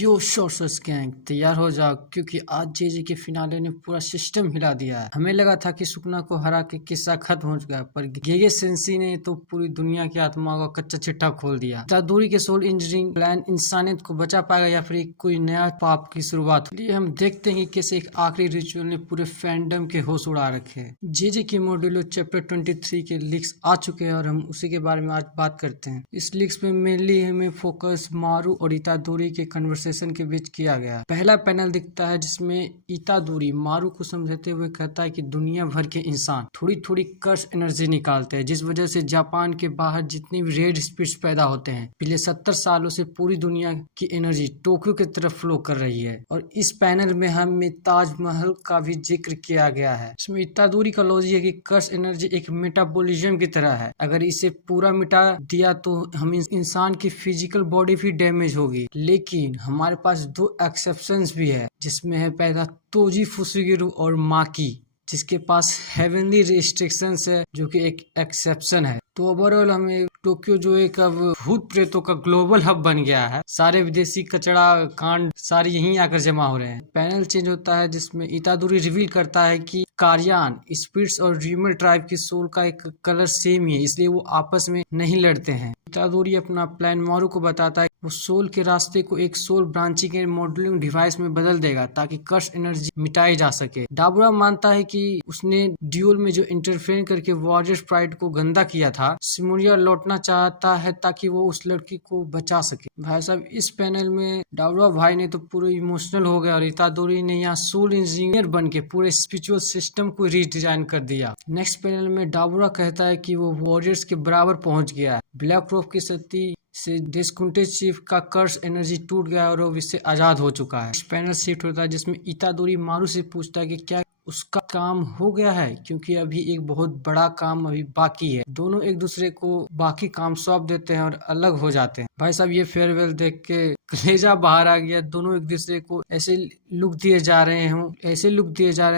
यो शोर्सेस gang तैयार हो जाओ क्योंकि आज जेजे के फिनाले ने पूरा सिस्टम हिला दिया है। हमें लगा था कि सुकना को हरा के किस्सा खत्म हो चुका है, पर गेगे सेंसी ने तो पूरी दुनिया की आत्मा का कच्चा चिट्ठा खोल दिया। जादूरी के सोल इंजीनियरिंग प्लान इंसानियत को बचा पाएगा या फिर एक कोई नया पाप की शुरुआत होगी। हम देखते हैं कि कैसे एक आखिरी रिचुअल ने पूरे फैंडम के होश उड़ा रखे हैं। जेजे के मॉड्यूलो चैप्टर 23 के लीक्स आ चुके हैं और हम उसी के बारे में आज बात करते हैं। इस लीक्स में मेनली हमें फोकस मारू और इतादोरी के कन्वर्सेशन के बीच किया गया। पहला पैनल दिखता है जिसमें इतादोरी मारू को समझाते हुए कहता है कि दुनिया भर के इंसान थोड़ी थोड़ी कर्स एनर्जी निकालते हैं, जिस वजह से जापान के बाहर जितनी भी रेड स्पीड्स पैदा होते हैं, पिछले 70 सालों से पूरी दुनिया की एनर्जी टोक्यो की तरफ फ्लो कर रही है। और इस पैनल में हमें ताजमहल का भी जिक्र किया गया है। इसमें इतादोरी का लॉजिक है कि कर्स एनर्जी एक मेटाबॉलिज्म की तरह है, अगर इसे पूरा मिटा दिया तो हम इंसान की फिजिकल बॉडी भी डैमेज होगी। लेकिन हमारे पास दो एक्सेप्शंस भी है, जिसमें है पहला तोजी फुसुगिरु और माकी, जिसके पास हेवनली रिस्ट्रिक्शंस है, जो कि एक एक्सेप्शन है। तो ओवरऑल हमें टोक्यो जो एक अब भूत प्रेतों का ग्लोबल हब बन गया है। सारे विदेशी कचड़ा कांड सारे यहीं आकर जमा हो रहे हैं। पैनल चेंज होता है जिसमें इतादोरी रिवील करता है कि कार्यान स्पिरिट्स और ड्रीमर ट्राइब की सोल का एक कलर सेम ही है, इसलिए वो आपस में नहीं लड़ते हैं। इतादोरी अपना प्लान मारू को बताता है वो सोल के रास्ते को एक सोल ब्रांचिंग के मॉडलिंग डिवाइस में बदल देगा ताकि कर्स एनर्जी मिटाई जा सके। डाबुरा मानता है कि उसने ड्यूल में जो इंटरफेयर करके वॉरियर्स प्राइड को गंदा किया था, सिमुलिया लौटना चाहता है ताकि वो उस लड़की को बचा सके। भाई साहब, इस पैनल में डाबुरा भाई ने तो पूरे इमोशनल हो गया और इतादोरी ने यहाँ सोल इंजीनियर बन के पूरे स्पिरिचुअल सिस्टम को रीडिजाइन कर दिया। नेक्स्ट पैनल में डाबुरा कहता है कि वो वॉरियर्स के बराबर पहुंच गया है। ब्लैक रोफ की सती से डेस्कुंटे चीफ का कर्स एनर्जी टूट गया और वो इससे आजाद हो चुका है। पैनल शिफ्ट होता है जिसमें इतादोरी मारू से पूछता है कि क्या उसका काम हो गया है, क्योंकि अभी एक बहुत बड़ा काम अभी बाकी है। दोनों एक दूसरे को बाकी काम सौंप देते हैं और अलग हो जाते हैं। भाई साहब, ये फेयरवेल देख के कलेजा बाहर आ गया। दोनों एक दूसरे को ऐसे लुक दिए जा रहे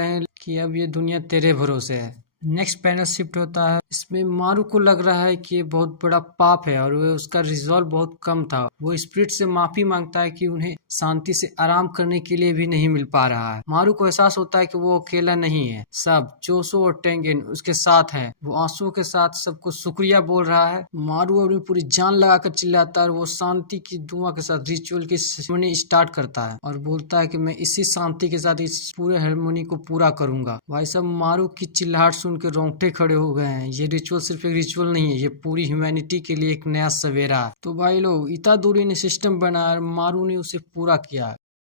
हैं कि अब ये दुनिया तेरे भरोसे है। नेक्स्ट पैनल शिफ्ट होता है, इसमें मारू को लग रहा है कि ये बहुत बड़ा पाप है और उसका रिजॉल्व बहुत कम था। वो स्पिरिट से माफी मांगता है कि उन्हें शांति से आराम करने के लिए भी नहीं मिल पा रहा है। मारू को एहसास होता है कि वो अकेला नहीं है, सब चोसो और टेंगेन उसके साथ है। वो आंसू के साथ सबको शुक्रिया बोल रहा है। मारू अपनी पूरी जान लगाकर चिल्लाता है और वो शांति की दुआ के साथ रिचुअल की सेरेमनी स्टार्ट करता है और बोलता है कि मैं इसी शांति के साथ इस पूरे हारमोनी को पूरा करूंगा। भाई साहब, मारू की चिल्लाहट सुन के रोंगटे खड़े हो गए हैं। ये रिचुअल सिर्फ एक रिचुअल नहीं है, ये पूरी ह्यूमैनिटी के लिए एक नया सवेरा है। तो भाई लोग, इतादोरी ने सिस्टम बनाया, मारू ने उसे पूरा किया।